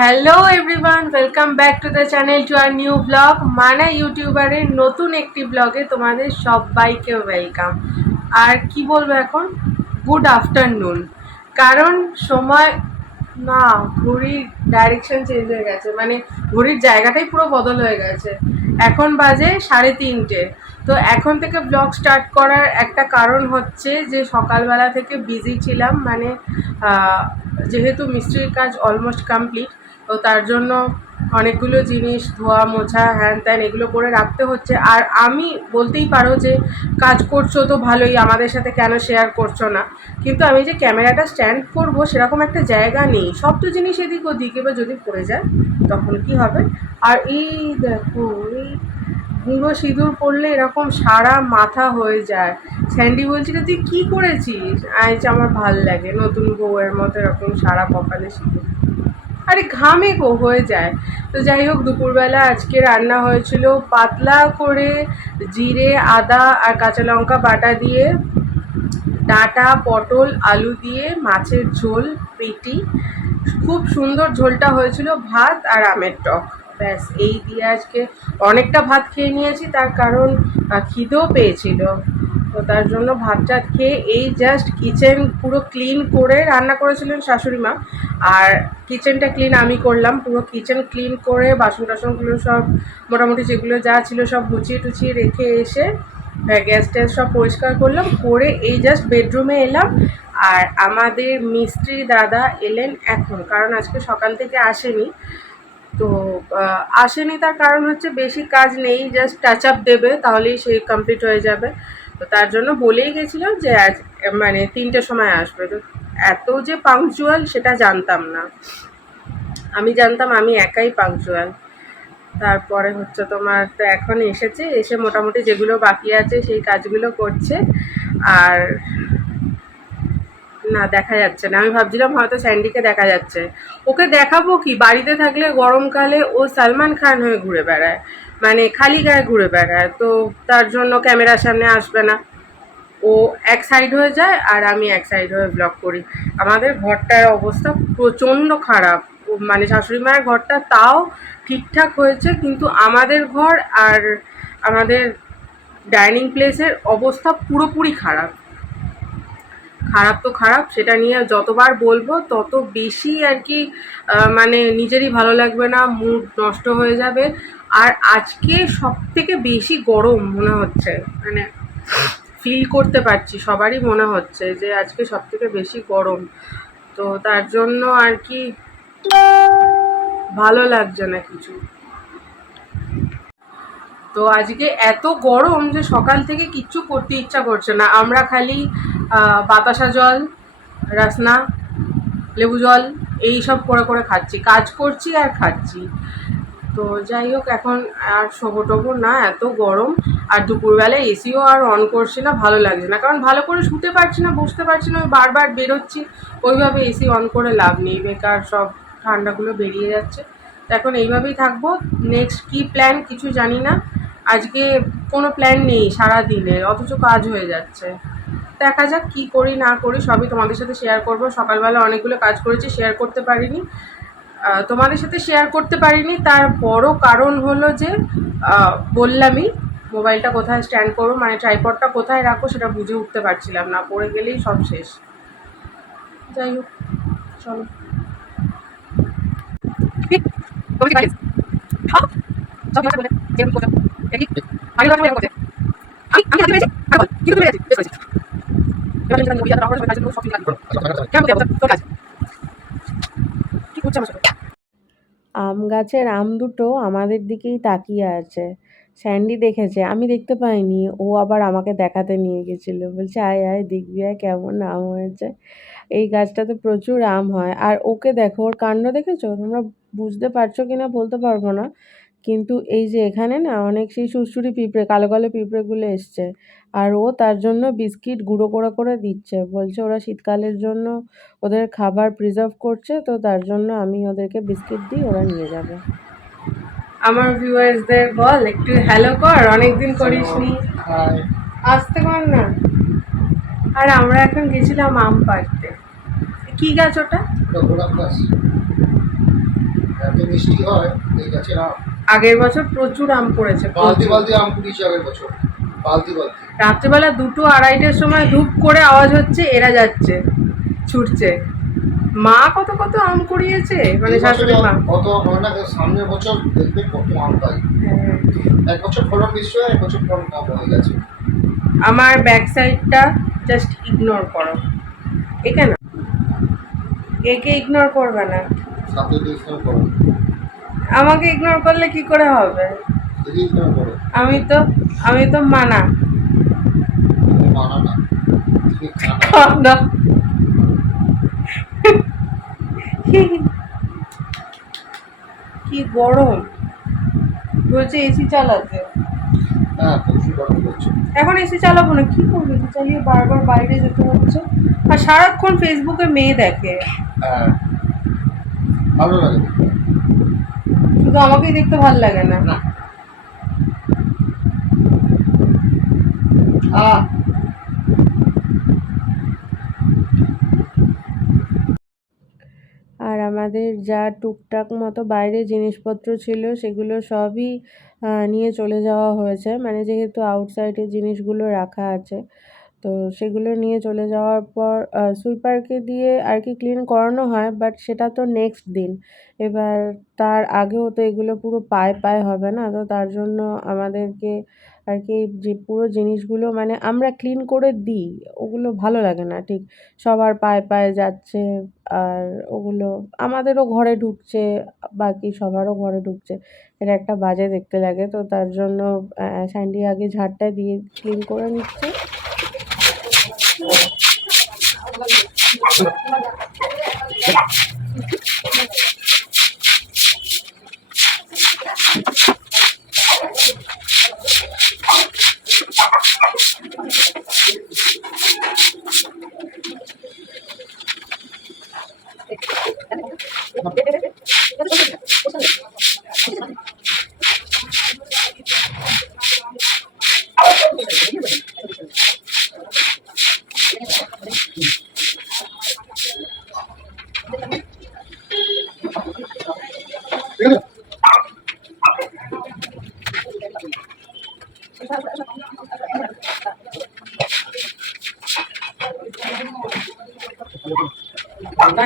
Hello everyone, welcome back to the channel to our new blog. মানা ইউটিউবারের নতুন একটি ব্লগে তোমাদের সবাইকে ওয়েলকাম। আর কি বলবো এখন, গুড আফটারনুন। কারণ সময় না, ঘড়ির ডাইরেকশন চেঞ্জ হয়ে গেছে, মানে ঘড়ির জায়গাটাই পুরো বদল হয়ে গেছে। এখন বাজে 3:30। তো এখন থেকে ব্লগ স্টার্ট করার একটা কারণ হচ্ছে যে সকালবেলা থেকে বিজি ছিলাম, মানে যেহেতু মিস্ত্রির কাজ অলমোস্ট কমপ্লিট, তো তার জন্য অনেকগুলো জিনিস ধোয়া মোছা হ্যান ত্যান এগুলো করে রাখতে হচ্ছে। আর আমি বলতেই পারো যে কাজ করছো তো ভালোই, আমাদের সাথে কেন শেয়ার করছো না, কিন্তু আমি যে ক্যামেরাটা স্ট্যান্ড করবো সেরকম একটা জায়গা নেই। সব তো জিনিস এদিক ওদিক, এবার যদি পড়ে যায় তখন কি হবে। আর এই দেখো, এই গুঁড়ো সিঁদুর পড়লে এরকম সারা মাথা হয়ে যায়। স্যান্ডি বলছিল তুই কী করেছিস, আজ আমার ভাল লাগে নতুন বউয়ের মতো এরকম সারা কপালে সিঁদুর। আরে ঘামে গো হয়ে যায়। তো যাই হোক, দুপুরবেলা আজকে রান্না হয়েছিল পাতলা করে জিরে আদা আর কাঁচা লঙ্কা বাটা দিয়ে ডাঁটা পটল আলু দিয়ে মাছের ঝোল পেটি। খুব সুন্দর ঝোলটা হয়েছিল, ভাত আর আমের টক, ব্যাস এই দিয়ে আজকে অনেকটা ভাত খেয়ে নিয়েছি। তার কারণ খিদেও পেয়েছিল, তো তার জন্য ভাত টাত খেয়ে এই জাস্ট কিচেন পুরো ক্লিন করে, রান্না করেছিলেন শাশুড়ি মা আর কিচেনটা ক্লিন আমি করলাম। পুরো কিচেন ক্লিন করে বাসন টাসনগুলো সব মোটামুটি যেগুলো যা ছিল সব গুছিয়ে টুছিয়ে রেখে এসে গ্যাস ট্যাস সব পরিষ্কার করলাম, করে এই জাস্ট বেডরুমে এলাম। আর আমাদের মিস্ত্রি দাদা এলেন এখন, কারণ আজকে সকাল থেকে আসেনি। তো আসেনি তার কারণ হচ্ছে বেশি কাজ নেই, জাস্ট টাচ আপ দেবে তাহলেই সে কমপ্লিট হয়ে যাবে। তো তার জন্য বলেই গেছিলাম যে আজ মানে 3টের সময় আসবে। তো এত যে পাংচুয়াল সেটা জানতাম না, আমি জানতাম আমি একাই পাংচুয়াল। তারপরে হচ্ছে তোমার, তো এখন এসেছে, এসে মোটামুটি যেগুলো বাকি আছে সেই কাজগুলো করছে। আর না, দেখা যাচ্ছে না, আমি ভাবছিলাম হয়তো স্যান্ডিকে দেখা যাচ্ছে। ওকে দেখাবো কি, বাড়িতে থাকলে গরমকালে ও সালমান খান হয়ে ঘুরে বেড়ায়, মানে খালি গায়ে ঘুরে বেড়ায়, তো তার জন্য ক্যামেরার সামনে আসবে না। ও এক সাইড হয়ে যায় আর আমি এক সাইড হয়ে ব্লগ করি। আমাদের ঘরটার অবস্থা প্রচণ্ড খারাপ, মানে শাশুড়ি মায়ের ঘরটা তাও ঠিকঠাক হয়েছে, কিন্তু আমাদের ঘর আর আমাদের ডাইনিং প্লেসের অবস্থা পুরোপুরি খারাপ। খারাপ তো খারাপ, সেটা নিয়ে যতবার বলবো তত বেশি আর কি মানে নিজেরই ভালো লাগবে না, মুড নষ্ট হয়ে যাবে। আর আজকে সব থেকে বেশি গরম মনে হচ্ছে, মানে ফিল করতে পারছি, সবারই মনে হচ্ছে যে আজকে সব থেকে বেশি গরম। তো তার জন্য আর কি ভালো লাগছে না কিছু। তো আজকে এত গরম যে সকাল থেকে কিচ্ছু করতে ইচ্ছা করছে না। আমরা খালি বাতাসা জল, রাসনা, লেবু জল এই সব করে করে খাচ্ছি, কাজ করছি আর খাচ্ছি। তো যাই হোক, এখন আর শোবো টোবো না, এত গরম। আর দুপুরবেলায় এসিও আর অন করছি না, ভালো লাগছে না, কারণ ভালো করে শুতে পারছি না, বসতে পারছি না, আমি বারবার বেরোচ্ছি। ওইভাবে এসি অন করে লাভ নেই, বেকার সব ঠান্ডাগুলো বেরিয়ে যাচ্ছে। তো এখন এইভাবেই থাকবো। নেক্সট কী প্ল্যান কিছু জানি না। আজকে কোনো প্ল্যান নেই সারা দিনের, অথচ কাজ হয়ে যাচ্ছে। দেখা যাক কী করি না করি, সবই তোমাদের সাথে শেয়ার করব। সকালবেলা অনেকগুলো কাজ করেছি, শেয়ার করতে পারিনি, তোমাদের সাথে শেয়ার করতে পারিনি। তার বড় কারণ হলো যে বললামই, মোবাইলটা কোথায় স্ট্যান্ড করবো, মানে ট্রাইপডটা কোথায় রাখবো সেটা বুঝে উঠতে পারছিলাম না, পড়ে গেলেই সব শেষ। যাই হোক, চলো। আম গাছের আম দুটো আমাদের দিকেই তাকিয়ে আছে। স্যান্ডি দেখেছে, আমি দেখতে পাইনি, ও আবার আমাকে দেখাতে নিয়ে গেছিলো, বলছে আয় আয় দেখবি আয় কেমন আম হয়েছে। এই গাছটাতে প্রচুর আম হয়। আর ওকে দেখো, ওর কাণ্ড দেখেছো তোমরা, বুঝতে পারছো কিনা বলতে পারবো না, কিন্তু এই যে এখানে না অনেক সেই সুড়সুড়ি পিঁপড়ে, কালো কালো পিঁপড়েগুলো এসছে। আর ও তার জন্য বিস্কিট গুঁড়ো করে করে দিচ্ছে, বলছে ওরা শীতকালের জন্য ওদের খাবার প্রিজার্ভ করছে, তো তার জন্য আমি ওদেরকে বিস্কিট দিই, ওরা নিয়ে যাবে। আমার ভিউয়ার্সদের বল একটু হ্যালো কর, অনেকদিন করিসনি, আসতে কর না। আর আমরা এখন গেছিলাম আম পাড়তে। কি গাছ ওটা? বৃষ্টি হয় এই গাছের আম। আগের বছর প্রচুর আম পড়েছে, বালতি বালতি আম কুড়িয়েছে আগের বছর, বালতি বালতি। রাত্রেবেলা 2টো 2:30টার সময় ধূপ করে আওয়াজ হচ্ছে, এরা যাচ্ছে ছুটছে। মা কত কত আম কুড়িয়েছে, মানে শাশুড়ি মা। কত হয় না, সামনের বছর দেখবে কত আম পাই। এক বছর ফলন বেশি হয়, এক বছর ফলন কম হয়ে গেছে। আমার ব্যাক সাইডটা জাস্ট ইগনোর করো, এখানে একে ইগনোর করবে না, সাথে ইগনোর করো। আমাকে ইগনোর করলে কি করে হবে? ইগনোর করো। আমি তো মানা মানা না, তুমি খানা। কি গরম বলছে, এসি চালাতে। হ্যাঁ প্রচুর গরম করছে। এখন এসি চালাবো না, কি করবো? এসি চালিয়ে বারবার বাইরে যেতে হচ্ছে, আর সারাক্ষণ ফেসবুকে মেয়ে দেখে। হ্যাঁ ভালো লাগে, শুধু আমাকেই দেখতে ভালো লাগে না। আর আমাদের যা টুকটাক মতো বাইরে জিনিসপত্র ছিল সেগুলো সবই নিয়ে চলে যাওয়া হয়েছে, মানে যেহেতু আউটসাইডে জিনিসগুলো রাখা আছে, তো সেগুলো নিয়ে চলে যাওয়ার পর সুইপারকে দিয়ে আর কি ক্লিন করানো হয়, বাট সেটা তো নেক্সট দিন। এবার তার আগেও তো এগুলো পুরো পায়ে পায়ে হবে না, তো তার জন্য আমাদেরকে আর কি যে পুরো জিনিসগুলো মানে আমরা ক্লিন করে দিই, ওগুলো ভালো লাগে না ঠিক, সবার পায়ে পায়ে যাচ্ছে, আর ওগুলো আমাদেরও ঘরে ঢুকছে, বাকি সবারও ঘরে ঢুকছে, এটা একটা বাজে দেখতে লাগে। তো তার জন্য স্যান্ডি আগে ঝাড়টা দিয়ে ক্লিন করে নিচ্ছে।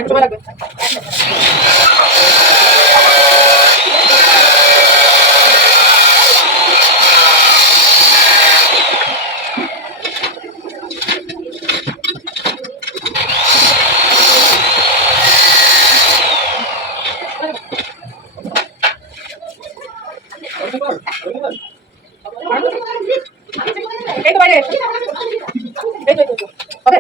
সময় লাগবে। এই তো বাইরে হবে।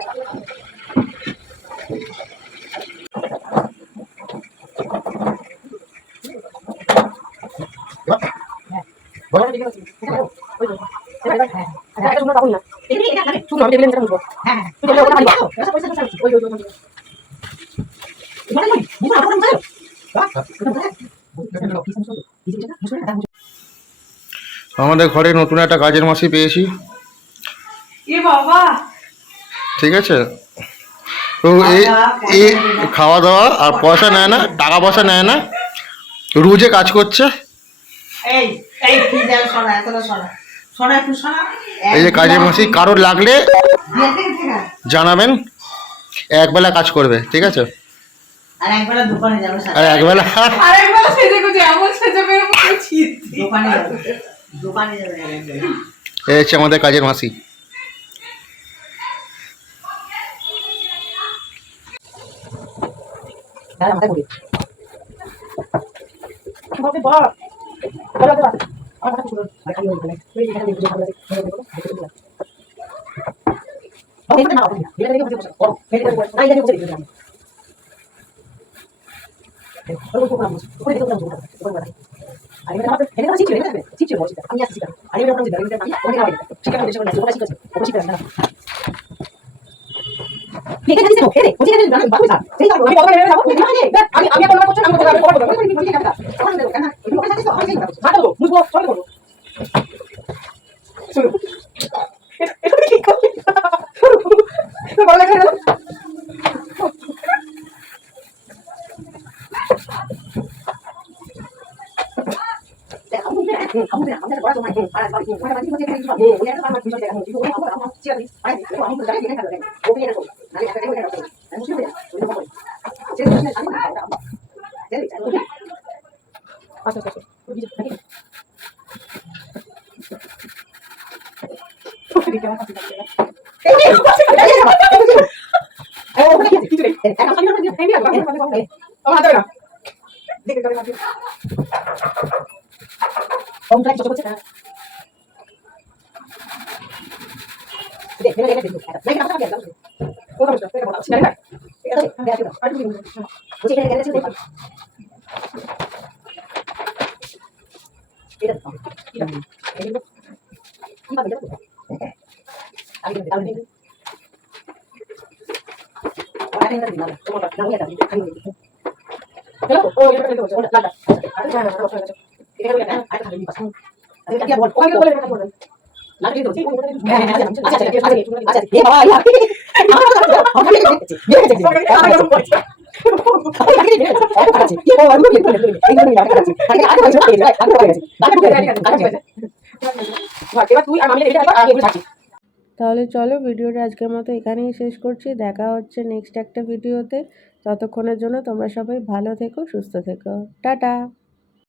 আমাদের ঘরে নতুন একটা কাজের মাসি পেয়েছি, ঠিক আছে? তো এই খাওয়া দাওয়া আর পয়সা নেয় না, টাকা পয়সা নেয় না, রোজে কাজ করছে। এই যে কাজের মাসি, কারোর লাগলে জানাবেন, একবেলা কাজ করবে, ঠিক আছে? আর একবেলা এই হচ্ছে আমাদের কাজের মাসি। তাহলে চলো ভিডিওটা আজকের মতো এখানেই শেষ করছি। দেখা হচ্ছে নেক্সট একটা ভিডিওতে। ততক্ষণের জন্য তোমরা সবাই ভালো থেকো, সুস্থ থেকো। টাটা।